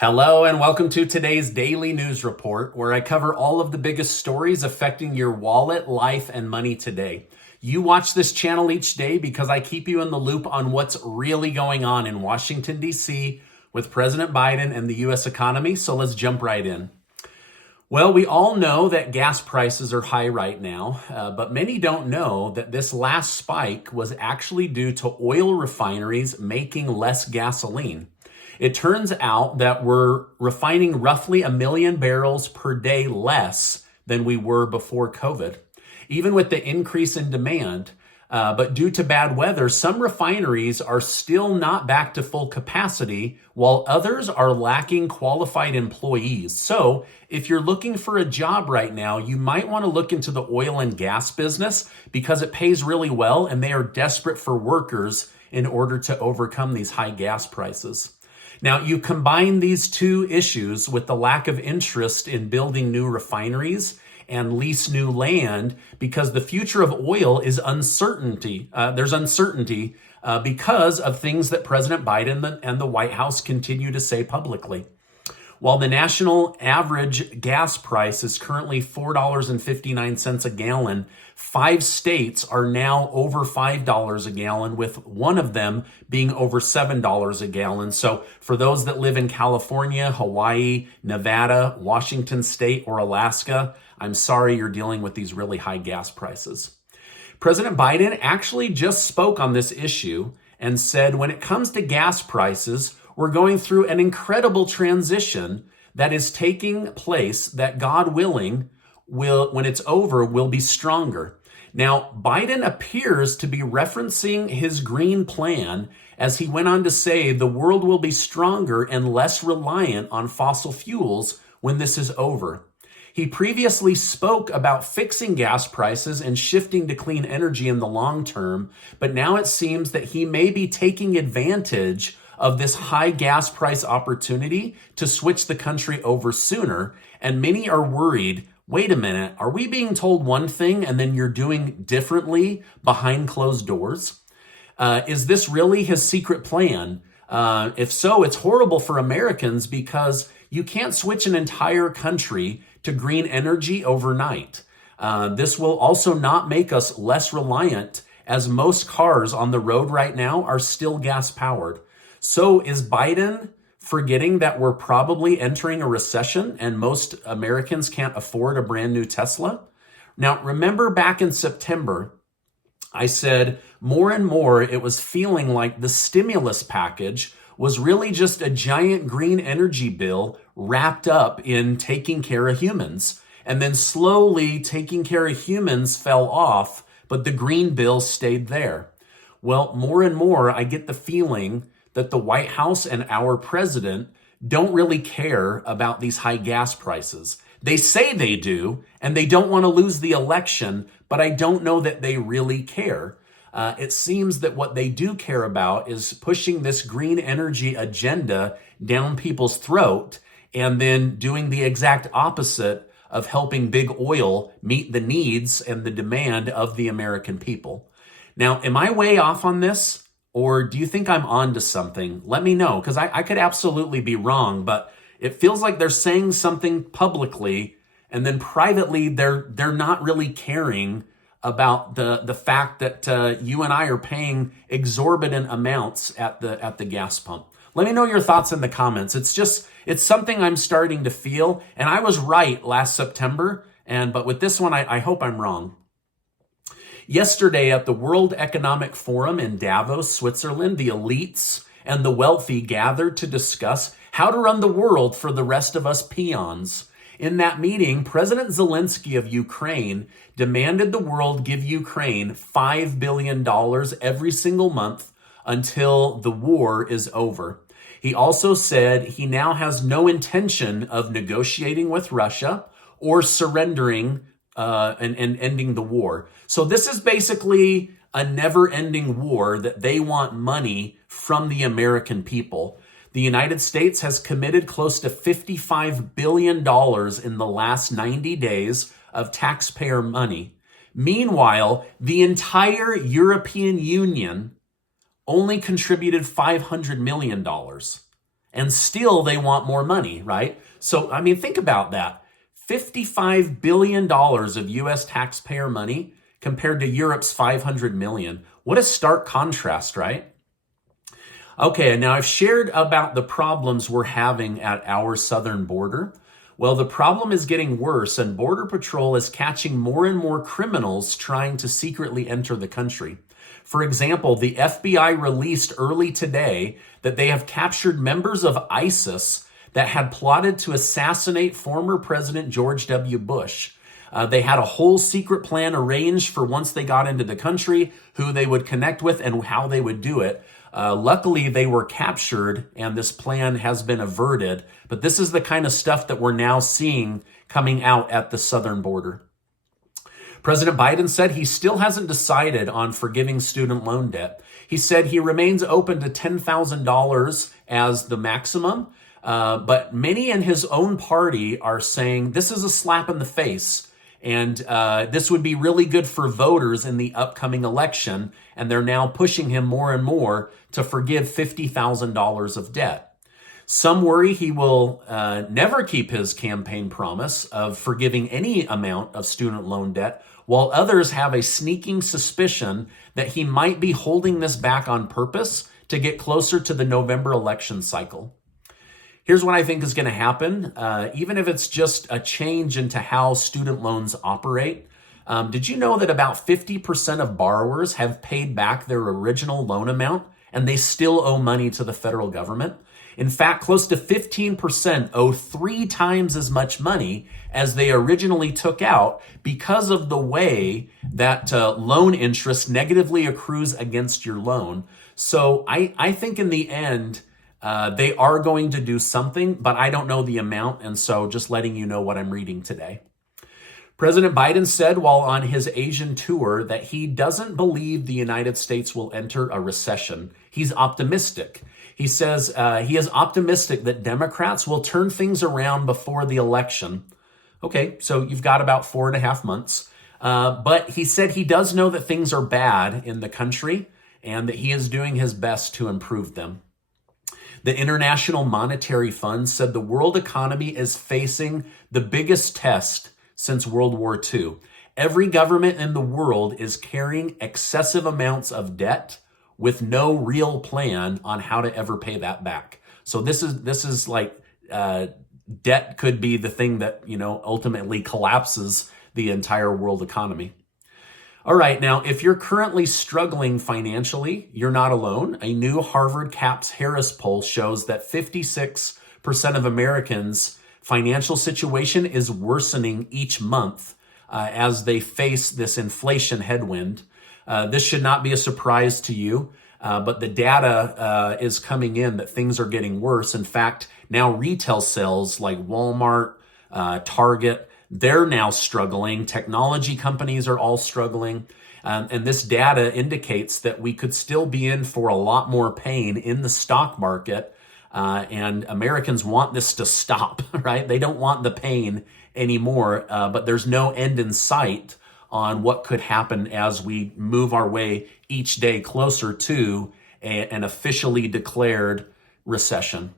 Hello and welcome to today's daily news report, where I cover all of the biggest stories affecting your wallet, life, and money today. You watch this channel each day because I keep you in the loop on what's really going on in Washington, D.C. with President Biden and the U.S. economy, so let's jump right in. Well, we all know that gas prices are high right now, but many don't know that this last spike was actually due to oil refineries making less gasoline. It turns out that we're refining roughly 1 million barrels per day less than we were before COVID, even with the increase in demand. But due to bad weather, some refineries are still not back to full capacity, while others are lacking qualified employees. So if you're looking for a job right now, you might want to look into the oil and gas business because it pays really well and they are desperate for workers in order to overcome these high gas prices. Now, you combine these two issues with the lack of interest in building new refineries and lease new land because the future of oil is uncertainty. There's uncertainty because of things that President Biden and the White House continue to say publicly. While the national average gas price is currently $4.59 a gallon, 5 states are now over $5 a gallon, with one of them being over $7 a gallon. So for those that live in California, Hawaii, Nevada, Washington State, or Alaska, I'm sorry you're dealing with these really high gas prices. President Biden actually just spoke on this issue and said, when it comes to gas prices, we're going through an incredible transition that is taking place that, God willing, when it's over, will be stronger. Now, Biden appears to be referencing his green plan as he went on to say the world will be stronger and less reliant on fossil fuels when this is over. He previously spoke about fixing gas prices and shifting to clean energy in the long term, but now it seems that he may be taking advantage of this high gas price opportunity to switch the country over sooner. And many are worried, wait a minute, are we being told one thing and then you're doing differently behind closed doors? Is this really his secret plan? If so, it's horrible for Americans because you can't switch an entire country to green energy overnight. This will also not make us less reliant, as most cars on the road right now are still gas powered. So is Biden forgetting that we're probably entering a recession and most Americans can't afford a brand new Tesla? Now, remember back in September, I said more and more it was feeling like the stimulus package was really just a giant green energy bill wrapped up in taking care of humans. And then slowly taking care of humans fell off, but the green bill stayed there. Well, more and more I get the feeling that the White House and our president don't really care about these high gas prices. They say they do, and they don't want to lose the election, but I don't know that they really care. It seems that what they do care about is pushing this green energy agenda down people's throat and then doing the exact opposite of helping big oil meet the needs and the demand of the American people. Now, am I way off on this? Or do you think I'm on to something? Let me know, because I could absolutely be wrong, but it feels like they're saying something publicly and then privately they're not really caring about the fact that you and I are paying exorbitant amounts at the gas pump. Let me know your thoughts in the comments. It's something I'm starting to feel, and I was right last September, but with this one, I hope I'm wrong. Yesterday at the World Economic Forum in Davos, Switzerland, the elites and the wealthy gathered to discuss how to run the world for the rest of us peons. In that meeting, President Zelensky of Ukraine demanded the world give Ukraine $5 billion every single month until the war is over. He also said he now has no intention of negotiating with Russia or surrendering and ending the war. So this is basically a never-ending war that they want money from the American people. The United States has committed close to $55 billion in the last 90 days of taxpayer money. Meanwhile, the entire European Union only contributed $500 million. And still they want more money, right? So, I mean, think about that. $55 billion of US taxpayer money compared to Europe's 500 million. What a stark contrast, right? Okay, now I've shared about the problems we're having at our southern border. Well, the problem is getting worse, and Border Patrol is catching more and more criminals trying to secretly enter the country. For example, the FBI released early today that they have captured members of ISIS that had plotted to assassinate former President George W. Bush. They had a whole secret plan arranged for once they got into the country, who they would connect with and how they would do it. Luckily, they were captured and this plan has been averted. But this is the kind of stuff that we're now seeing coming out at the southern border. President Biden said he still hasn't decided on forgiving student loan debt. He said he remains open to $10,000 as the maximum. But many in his own party are saying this is a slap in the face. And this would be really good for voters in the upcoming election. And they're now pushing him more and more to forgive $50,000 of debt. Some worry he will never keep his campaign promise of forgiving any amount of student loan debt, while others have a sneaking suspicion that he might be holding this back on purpose to get closer to the November election cycle. Here's what I think is going to happen, even if it's just a change into how student loans operate. Did you know that about 50% of borrowers have paid back their original loan amount and they still owe money to the federal government? In fact, close to 15% owe 3 times as much money as they originally took out because of the way that loan interest negatively accrues against your loan. So I think in the end, they are going to do something, but I don't know the amount. And so just letting you know what I'm reading today. President Biden said while on his Asian tour that he doesn't believe the United States will enter a recession. He's optimistic. He says he is optimistic that Democrats will turn things around before the election. Okay, so you've got about 4.5 months. But he said he does know that things are bad in the country and that he is doing his best to improve them. The International Monetary Fund said the world economy is facing the biggest test since World War II. Every government in the world is carrying excessive amounts of debt with no real plan on how to ever pay that back. So this is like debt could be the thing that, ultimately collapses the entire world economy. All right, now, if you're currently struggling financially, you're not alone. A new Harvard Caps Harris poll shows that 56% of Americans' financial situation is worsening each month as they face this inflation headwind. This should not be a surprise to you, but the data is coming in that things are getting worse. In fact, now retail sales like Walmart, Target, they're now struggling. Technology companies are all struggling. And this data indicates that we could still be in for a lot more pain in the stock market. And Americans want this to stop, right? They don't want the pain anymore, but there's no end in sight on what could happen as we move our way each day closer to an officially declared recession.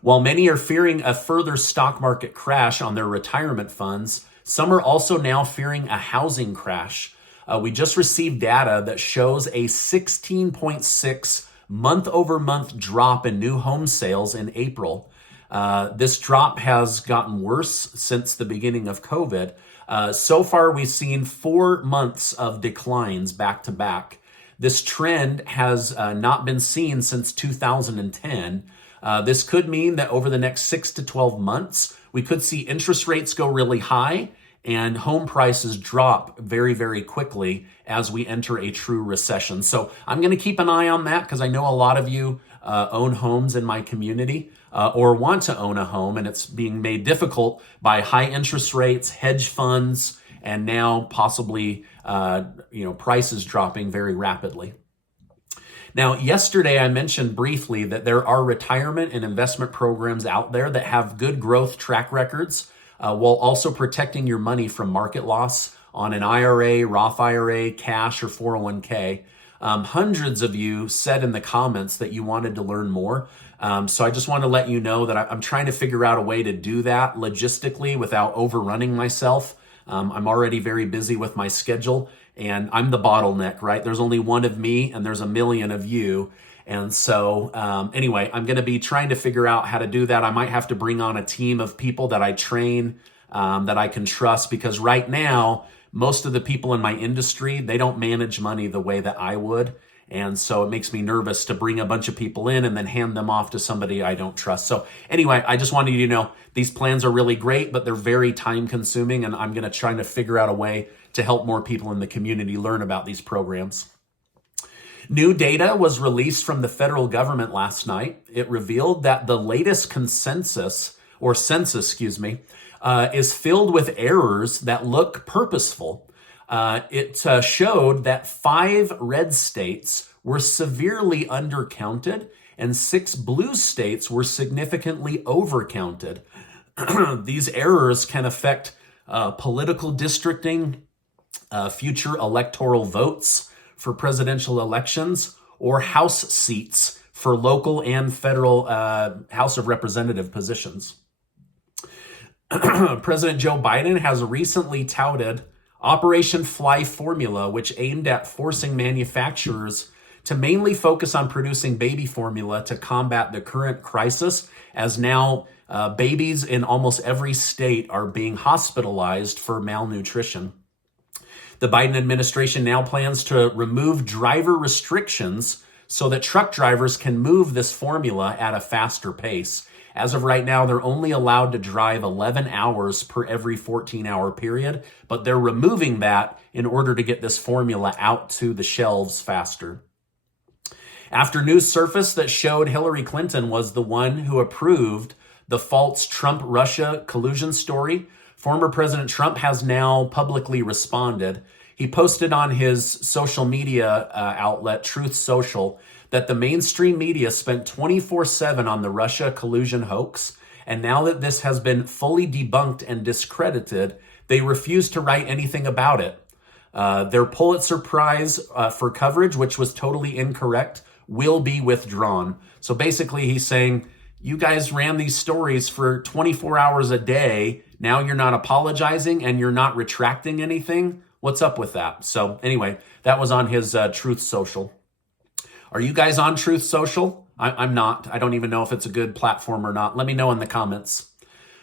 While many are fearing a further stock market crash on their retirement funds, some are also now fearing a housing crash. We just received data that shows a 16.6 month-over-month drop in new home sales in April. This drop has gotten worse since the beginning of COVID. So far, we've seen 4 months of declines back to back. This trend has not been seen since 2010. This could mean that over the next 6 to 12 months, we could see interest rates go really high and home prices drop very, very quickly as we enter a true recession. So I'm going to keep an eye on that because I know a lot of you own homes in my community or want to own a home, and it's being made difficult by high interest rates, hedge funds, and now possibly prices dropping very rapidly. Now, yesterday I mentioned briefly that there are retirement and investment programs out there that have good growth track records while also protecting your money from market loss on an IRA, Roth IRA, cash, or 401k. Hundreds of you said in the comments that you wanted to learn more. So I just want to let you know that I'm trying to figure out a way to do that logistically without overrunning myself. I'm already very busy with my schedule, and I'm the bottleneck, right? There's only one of me and there's a million of you. And so anyway, I'm going to be trying to figure out how to do that. I might have to bring on a team of people that I train, that I can trust, because right now, most of the people in my industry, they don't manage money the way that I would. And so it makes me nervous to bring a bunch of people in and then hand them off to somebody I don't trust. So anyway, I just wanted you to know these plans are really great, but they're very time consuming. And I'm going to try to figure out a way to help more people in the community learn about these programs. New data was released from the federal government last night. It revealed that the latest census, is filled with errors that look purposeful. It showed that 5 red states were severely undercounted and 6 blue states were significantly overcounted. These errors can affect political districting, future electoral votes for presidential elections, or House seats for local and federal House of Representative positions. President Joe Biden has recently touted Operation Fly Formula, which aimed at forcing manufacturers to mainly focus on producing baby formula to combat the current crisis, as now babies in almost every state are being hospitalized for malnutrition. The Biden administration now plans to remove driver restrictions so that truck drivers can move this formula at a faster pace. As of right now, they're only allowed to drive 11 hours per every 14-hour period, but they're removing that in order to get this formula out to the shelves faster. After news surfaced that showed Hillary Clinton was the one who approved the false Trump-Russia collusion story, former President Trump has now publicly responded. He posted on his social media outlet, Truth Social, that the mainstream media spent 24/7 on the Russia collusion hoax, and now that this has been fully debunked and discredited, they refuse to write anything about it. Their Pulitzer Prize for coverage, which was totally incorrect, will be withdrawn. So basically he's saying, you guys ran these stories for 24 hours a day. Now you're not apologizing and you're not retracting anything. What's up with that? So anyway, that was on his Truth Social. Are you guys on Truth Social? I'm not. I don't even know if it's a good platform or not. Let me know in the comments.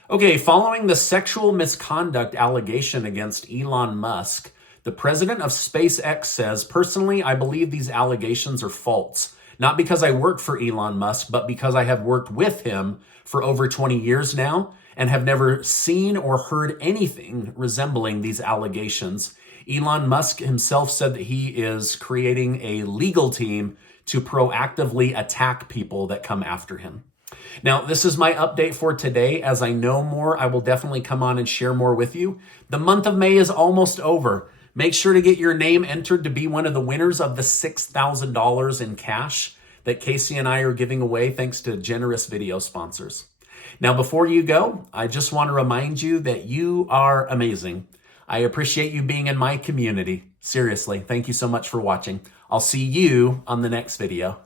Okay, following the sexual misconduct allegation against Elon Musk, the president of SpaceX says, personally, I believe these allegations are false. Not because I work for Elon Musk, but because I have worked with him for over 20 years now and have never seen or heard anything resembling these allegations. Elon Musk himself said that he is creating a legal team to proactively attack people that come after him. Now, this is my update for today. As I know more, I will definitely come on and share more with you. The month of May is almost over. Make sure to get your name entered to be one of the winners of the $6,000 in cash that Casey and I are giving away thanks to generous video sponsors. Now, before you go, I just want to remind you that you are amazing. I appreciate you being in my community. Seriously, thank you so much for watching. I'll see you on the next video.